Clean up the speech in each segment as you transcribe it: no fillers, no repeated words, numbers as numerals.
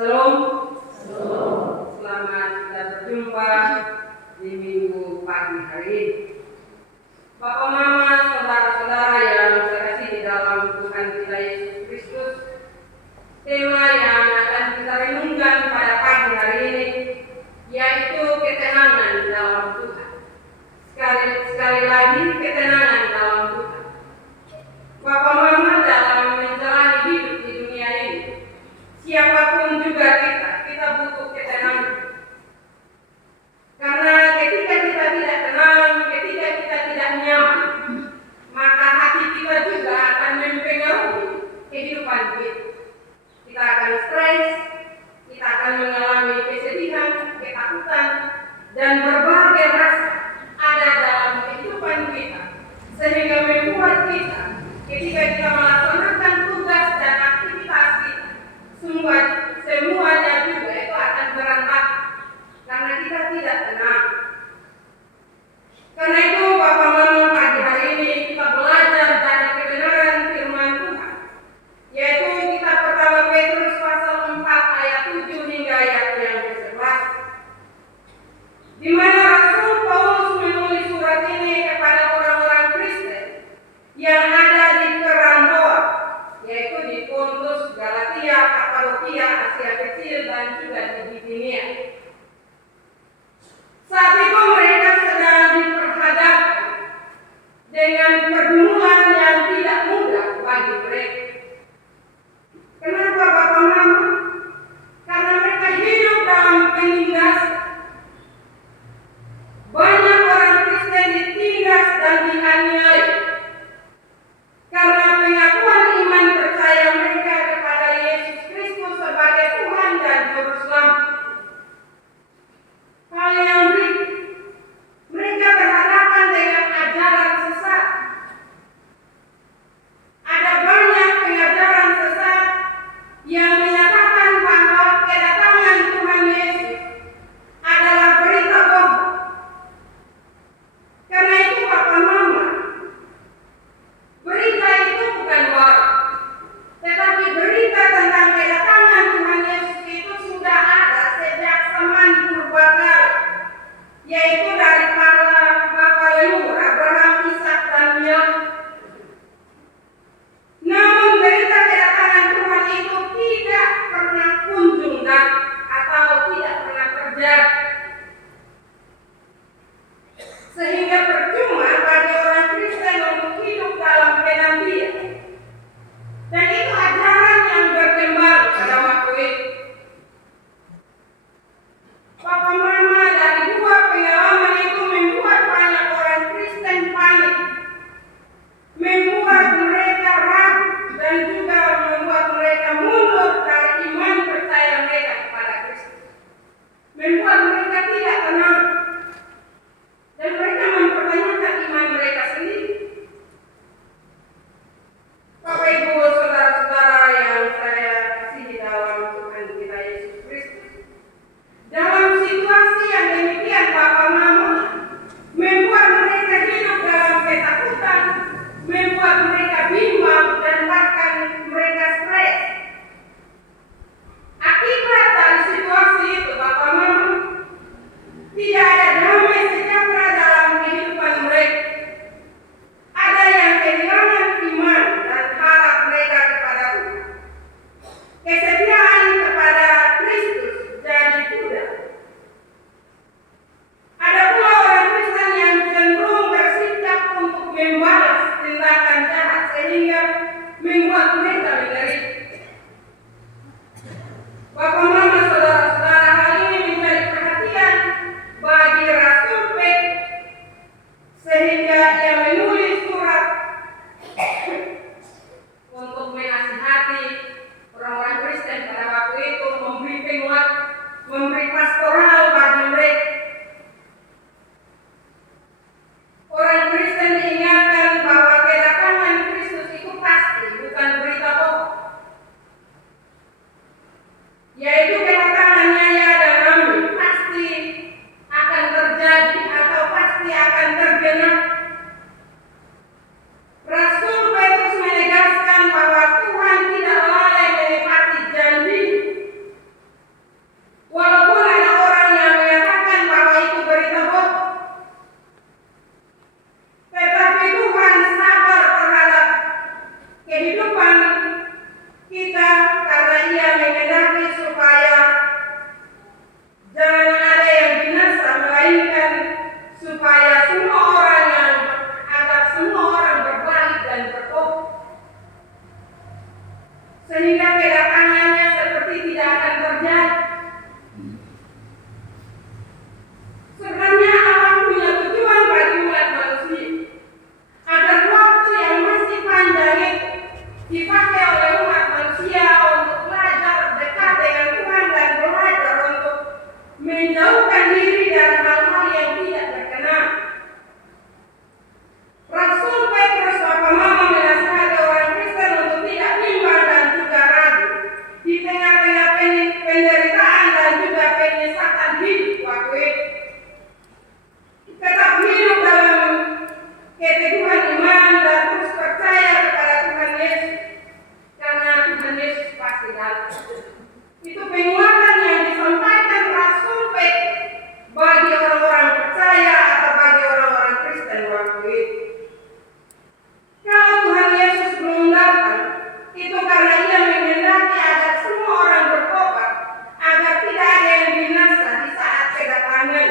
Shalom. Selamat kita berjumpa di minggu pagi hari ini. Bapak, Mama, saudara-saudara yang saya kasih di dalam Tuhan kita Yesus Kristus, tema yang akan kita renungkan pada pagi hari ini yaitu ketenangan dalam Tuhan. Sekali lagi, ketenangan dalam Tuhan. Bapak, Mama, dalam menjalani hidup di dunia ini, siapapun juga kita butuh ketenangan. Karena ketika kita tidak tenang, ketika kita tidak nyaman, maka hati kita juga akan mempengaruhi kehidupan kita. Kita akan stres, kita akan mengalami kesedihan, ketakutan, dan berbagai rasa ada dalam kehidupan kita, sehingga membuat kita ketika kita melaksanakan tugas dan aktivitas kita, semuanya juga itu akan berantakan karena kita tidak tenang. Karena itu Bapak, Mama, pagi hari ini kita belajar dari kebenaran firman Tuhan, yaitu kitab pertama Petrus pasal 4 ayat 7 hingga ayat yang ke-11, di mana Rasul Paulus menulis surat ini kepada orang-orang Kristen yang ada di perantauan, yaitu di Pontus, Galatia, Kapadokia, Asia Kecil, dan juga di Bitinia. Saat itu mereka sedang diperhadapkan dengan pergumulan yang tidak mudah bagi mereka. Kenapa, Bapak, Mama? Karena mereka hidup dalam penindasan. Banyak orang Kristen ditindas dan dianiaya karena pengakuan iman percaya mereka kepada Yesus Kristus sebagai Tuhan dan Juru Selamat. Hal yang mereka berhadapan dengan ajaran sesat. Ada banyak pengajaran sesat yang menyatakan bahwa kedatangan Tuhan Yesus adalah berita bohong. Karena itu, Bapak, Mama, berita itu bukan bohong, tetapi berita tentang kedatangan Tuhan Yesus itu sudah ada sejak zaman purbakala, yaitu dari para bapak leluhur Abraham, Ishak, dan Yakub. Namun berita kedatangan Tuhan itu tidak pernah kunjung datang atau tidak pernah terjadi, sehingga percuma bagi orang Kristen untuk hidup dalam penantian. Dan itu ajaran yang berkembang pada waktu itu. Bapak, Mama, dari dua pengalaman itu membuat banyak orang Kristen panik, membuat mereka ragu, dan juga membuat mereka mundur dari iman percaya mereka kepada Kristus, membuat mereka tidak tenang, dan mereka mempertanyakan iman mereka sendiri. Bapak, Ibu, saudara-saudara yang saya kasihi dalam Tuhan kita Yesus Kristus, dalam situasi yang demikian, Bapak, Mama, membuat mereka hidup dalam ketakutan, membuat mereka bimbang, dan bahkan mereka stres. Akibat dari situasi itu, Bapak, Mama, tidak ada damai sejahtera dalam kehidupan mereka. Ada yang kehilangan iman dan harap mereka kepada Tuhan. Kesetiaan kepada Kristus jadi pudar. Ada pula orang Kristen yang cenderung bersikap untuk membalas tindakan jahat sehingga membuat mereka menderita. Bapak, Mama, saudara-saudara, hal ini menjadi perhatian bagi Rasul Petrus, sehingga ia menulis surat untuk menasihati orang-orang Kristen pada waktu itu, memberi penguat, memberi pastoral bagi mereka. Orang Kristen diingatkan bahwa kedatangan Kristus itu pasti, bukan berita sehingga kedatangannya seperti tidak akan terjadi. Sebenarnya Allah punya tujuan bagi umat manusia, agar waktu yang masih panjang itu dipakai oleh umat manusia untuk belajar dekat dengan Tuhan dan belajar untuk menjauhkan diri dari hal-hal yang tidak berkenan. Rasul Petrus Bapak Mama menasihati orang Kristen untuk tidak bimbang dan juga ragu di tengah-tengah penderitaan dan juga penyesatan hidup waktu itu. Tetap hidup dalam keteguhan iman dan terus percaya kepada Tuhan Yesus, karena Tuhan Yesus pasti datang. Itu penguatan yang disampaikan Rasul Petrus bagi orang-orang percaya atau bagi orang-orang Kristen waktu itu. Kalau Tuhan Yesus belum datang, itu karena Ia menghendaki agar semua orang bertobat, agar tidak ada yang binasa di saat kedatangan.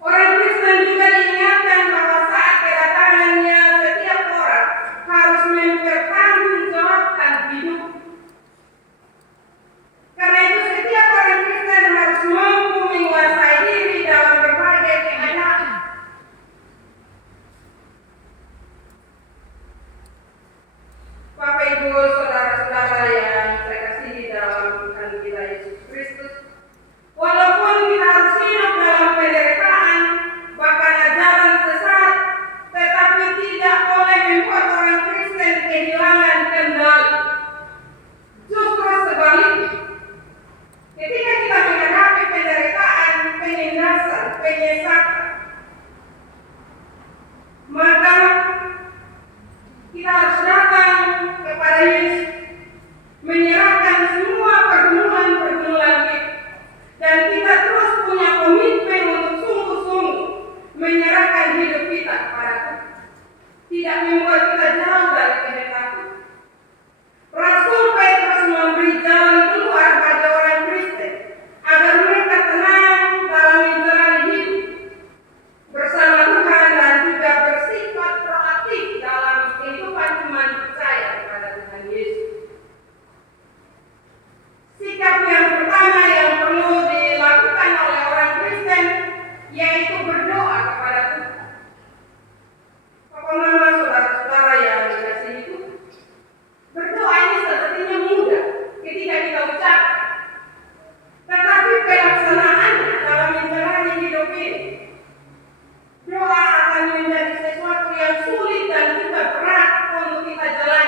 Orang Kristen juga diingatkan bahwa saat kedatangannya setiap orang harus mempertanggungjawabkan hidup. Karena itu setiap orang Kristen harus mampu menguasai diri dalam berbagai keadaan. Bapak Ibu saudara-saudara yang saya kasihi dalam Tuhan kita Yesus Kristus, walaupun kita harus hidup dalam penderitaan, bahkan ajaran sesat, tetapi tidak boleh membuat orang Kristen kehilangan kendali. Justru sebaliknya, ketika kita menghadapi penderitaan, penindasan, penyesatan, maka kita harus datang kepada Yesus, menyerahkan semua pergumulan-pergumulan kita, dan kita terus punya komitmen untuk sungguh-sungguh menyerahkan hidup kita kepada Tuhan, tidak membuat kita jauh dari kehendak Tuhan. Rasul Petrus memberi jalan keluar bagi orang Kristen agar mereka tenang dalam menjalani hidup bersama Tuhan dan juga bersifat proaktif dalam kehidupan iman percaya kepada Tuhan Yesus. Sikap yang pertama yang perlu dilakukan oleh orang Kristen yaitu berdoa kepada Tuhan. Bapak Mama saudara-saudara yang dikasihi Tuhan, berdoa ini sepertinya mudah ketika kita ucapkan, tetapi pelaksanaannya dalam menjalani hidup ini, doa akan menjadi sesuatu yang sulit dan juga berat untuk kita jalani.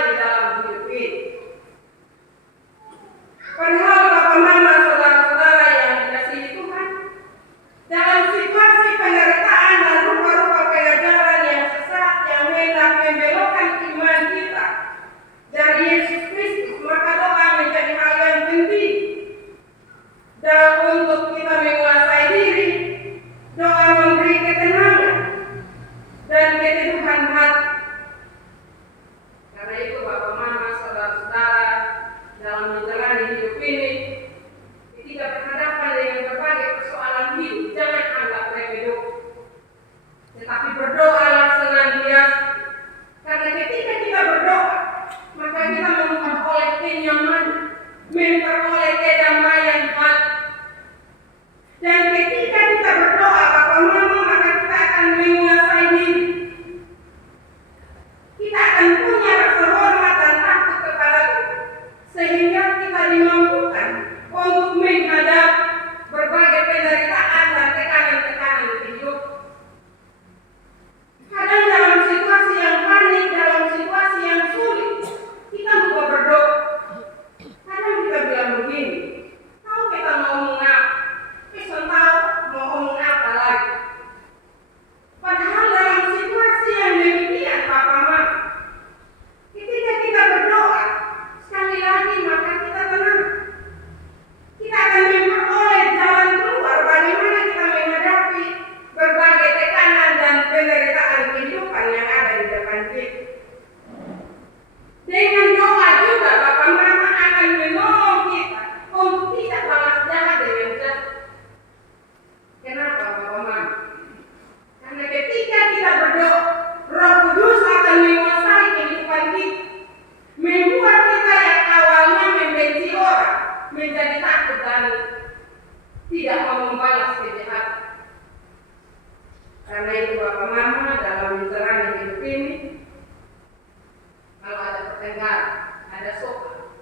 Tenggara, ada soal.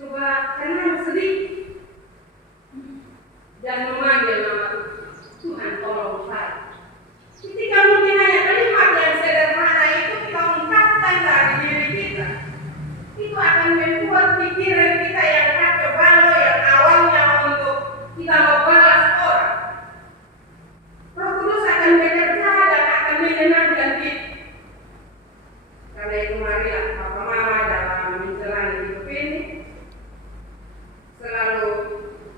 Coba tenang sedikit dan memanggil nama Tuhan. Tuhan tolong saya. Ketika mungkin hanya kalimat yang sederhana itu kita ungkapkan dari diri kita, itu akan membuat pikiran kita yang kacau balau yang awalnya untuk kita mau balas orang. Roh Kudus akan bekerja dan akan menyenangkan kita. Karena itu marilah Papa Mama dalam menjalani hidup ini selalu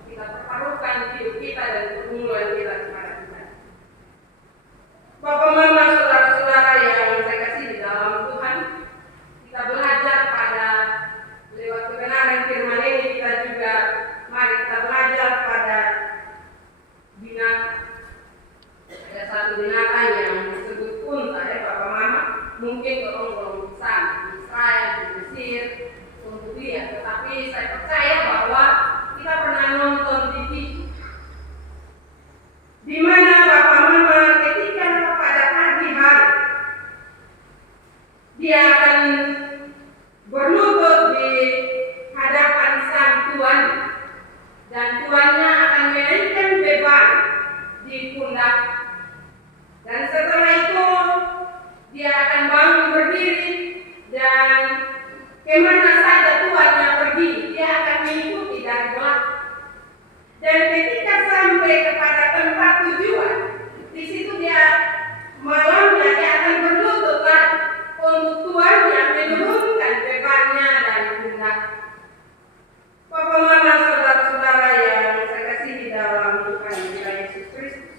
kita pertaruhkan hidup kita dan pergumulan kita kepada Tuhan. Papa Mama, saudara-saudara yang saya kasih di dalam Tuhan, kita belajar pada lewat kebenaran firman ini, kita juga mari kita belajar pada binatang. Ada satu binatang yang disebut unta ya Papa Mama. Mungkin orang belum bisa di Israel, di Mesir untuk lihat, tetapi saya percaya bahwa kita pernah nonton di TV di mana Bapak Mama ketika pada pagi hari dia akan berlutut di hadapan sang tuan dan tuannya akan menaikkan beban di pundak, dan setelah itu dia akan bangun berdiri dan kemana saja tuannya pergi dia akan mengikuti dari belakang. Dan ketika sampai kepada tempat tujuan, di situ dia malamnya dia akan berlutut lagi untuk tuannya menurunkan bebannya dari pundak. Papa Mama, saudara-saudara yang saya kasih di dalam Tuhan Yesus Kristus,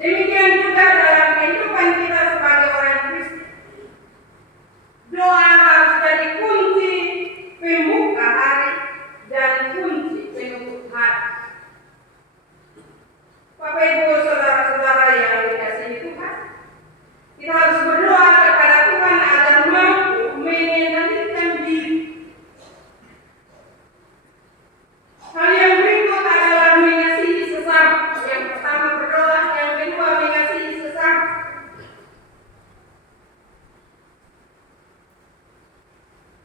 demikian juga dalam kehidupan kita sebagai orang Kristen, doa harus jadi kunci pembuka hari dan kunci penutup hari. Bapak Ibu, saudara-saudara yang dikasihi Tuhan, kita harus berdoa kepada Tuhan agar mampu mengendalikan diri. Hal yang berikut adalah mengasihi sesama. Yang pertama berdoa, yang kedua mengasihi sesama.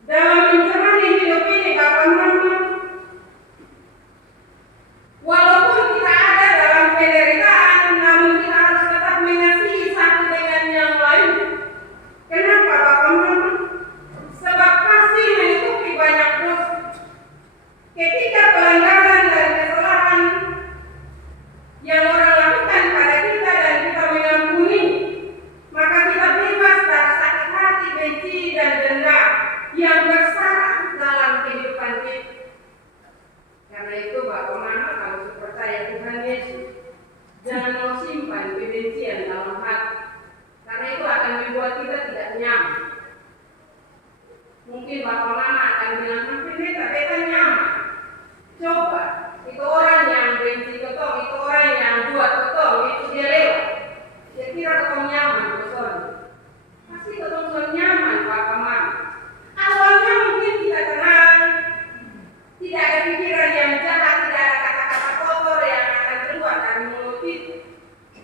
Dalam menjalani hidup ini, Bapak Mama, walaupun kita ada dalam penderitaan, namun kita harus tetap mengasihi satu dengan yang lain. Kenapa Bapak Mama? Sebab kasih menutupi banyak dosa. Ketika pelanggaran dan kesalahan yang orang lakukan pada kita dan kita mengampuni, maka kita bebas dari sakit hati, benci dan dendam yang bersarang dalam kehidupan kita. Karena itu Bapak Mama, kalau percaya Tuhan Yesus, jangan mau simpan kebencian dalam hati, karena itu akan membuat kita tidak nyaman. Mungkin Bapak Mama akan bilang, beta nyaman. Coba, itu orang yang benci ketong, itu orang yang buat ketong, itu dia lewat. Dia kira ketong nyaman, betul. Pasti ketong nyaman Bapak Mama. Awalnya mungkin kita tenang, tidak ada pikiran yang jahat, tidak ada kata-kata kotor yang akan keluar dari mulut kita.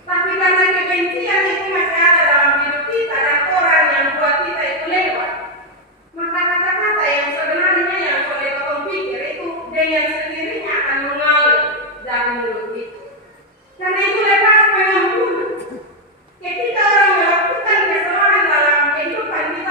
Tapi karena kebencian itu masih ada dalam hidup kita dan orang yang buat kita itu lewat, maka kata-kata yang sebenarnya yang boleh ketong pikir itu dengan sendirinya akan mengalir dari mulut kita. Karena itu lepas pengampunan. Ketika orang melakukan kesalahan dalam kehidupan kita,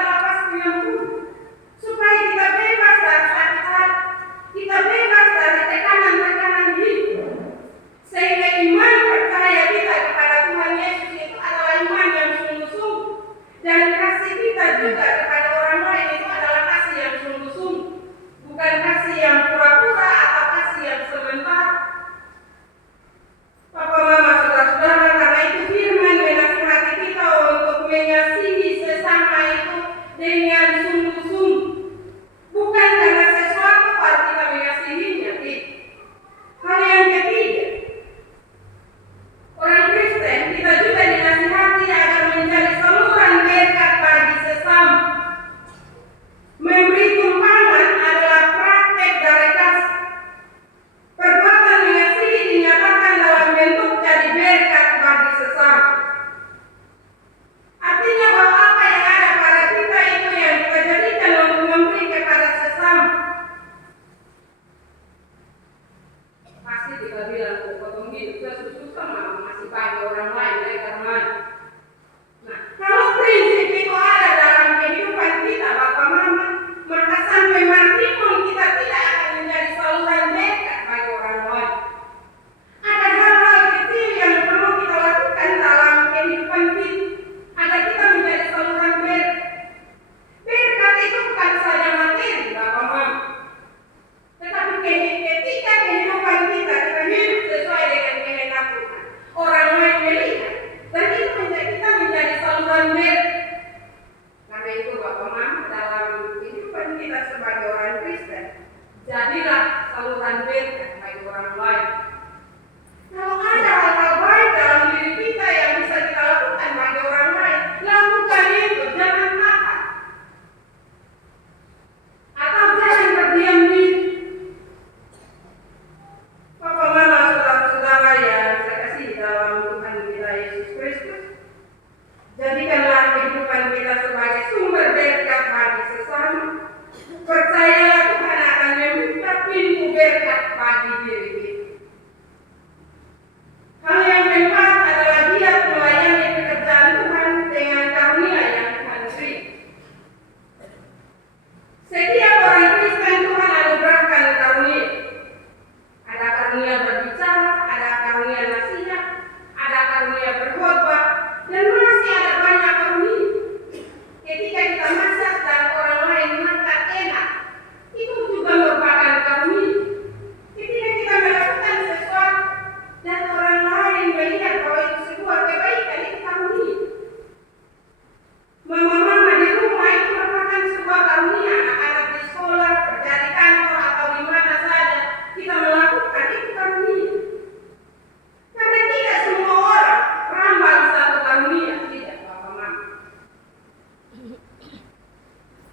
Sam. Pasti kita bilang, kok potong hidup susah masih banyak orang lain karena. Nah, kalau prinsip itu ada dalam kehidupan kita, Bapak Mama, maka sampai mati pun kita tidak akan menjadi saluran berkat bagi orang lain. Ada hal-hal kecil yang perlu kita lakukan dalam kehidupan kita agar kita menjadi saluran berkat. Berkat itu bukan saja materi, Bapak Mama, tetapi ketika kehidupan kita hidup sesuai dengan kehendak Tuhan, orang lain melihat dan itu kita menjadi saluran berkat. Karena itu Bapak Mama, dalam kehidupan kita sebagai orang Kristen, jadilah saluran berkat bagi orang lain. Kalau ada hal-hal baik dalam diri kita yang bisa kita lakukan bagi orang lain, lakukan itu, jangan tahan. Atau jangan berdiam diri. Bapak Mama, saudara-saudara yang saya kasih dalam Tuhan kita Yesus Kristus, jadikanlah kehidupan kita sebagai sumber berkat bagi sesama. Percayalah Tuhan akan membuka pintu berkat bagi diri kita. Hal yang keempat adalah giat melayani pekerjaan Tuhan dengan karunia yang Tuhan beri. Setiap orang Kristen Tuhan anugerahkan karunia. Ada karunia berbicara, ada karunia nasihat, ada karunia berkhotbah, dan masih ada banyak karunia. Ketika kita masak dan orang lain makan enak, itu juga merupakan karunia. Ketika kita melakukan sesuatu dan orang lain melihat bahwa itu sebuah kebaikan, itu karunia. Mama-mama di rumah itu merupakan sebuah karunia. Anak-anak di sekolah, kerja di kantor, atau di mana saja kita melakukan itu karunia. Karena tidak semua orang ramah satu karunia, tidak Bapak Mama.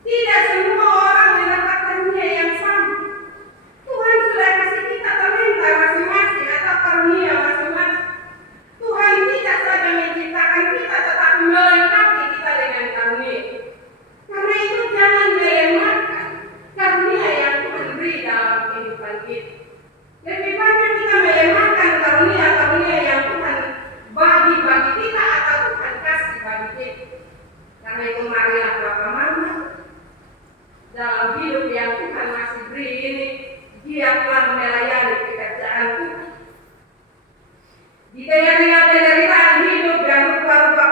Tidak semua orang mendapat karunia yang sama. Tuhan sudah kasih kita talenta masing-masing atau karunia masing-masing. Tuhan tidak saja menciptakan kita, tetapi melengkapi kita dengan karunia. Karena itu jangan melemahkan karunia yang Tuhan beri dalam kehidupan kita. Lebih banyak kita melemahkan karunia-karunia yang Tuhan bagi kita atau Tuhan kasih bagi kita. Karena itu marilah Bapak Mama, dalam hidup yang Tuhan masih beri ini, giatlah melayani pekerjaan Tuhan. Di tengah-tengah penderitaan hidup dan rupa-rupa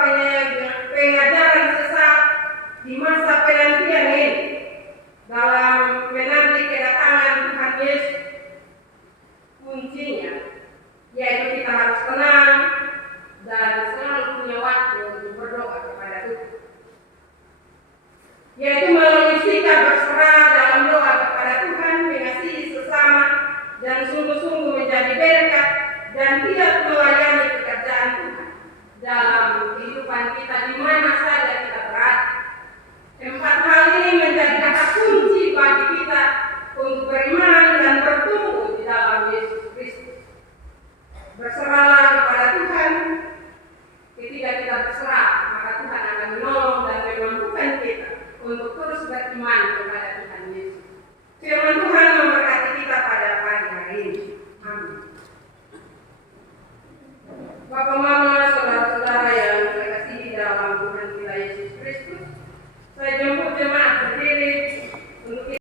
pengajaran sesat di masa penantian ini, dalam menanti kedatangan Tuhan Yesus, kuncinya yaitu kita harus tenang dan selalu punya waktu untuk berdoa kepada Tuhan. Yaitu melalui sikap berserah dalam doa kepada Tuhan, mengasihi sesama, dan sungguh-sungguh menjadi berkat dan tidak melayani pekerjaan Tuhan dalam kehidupan kita di mana saja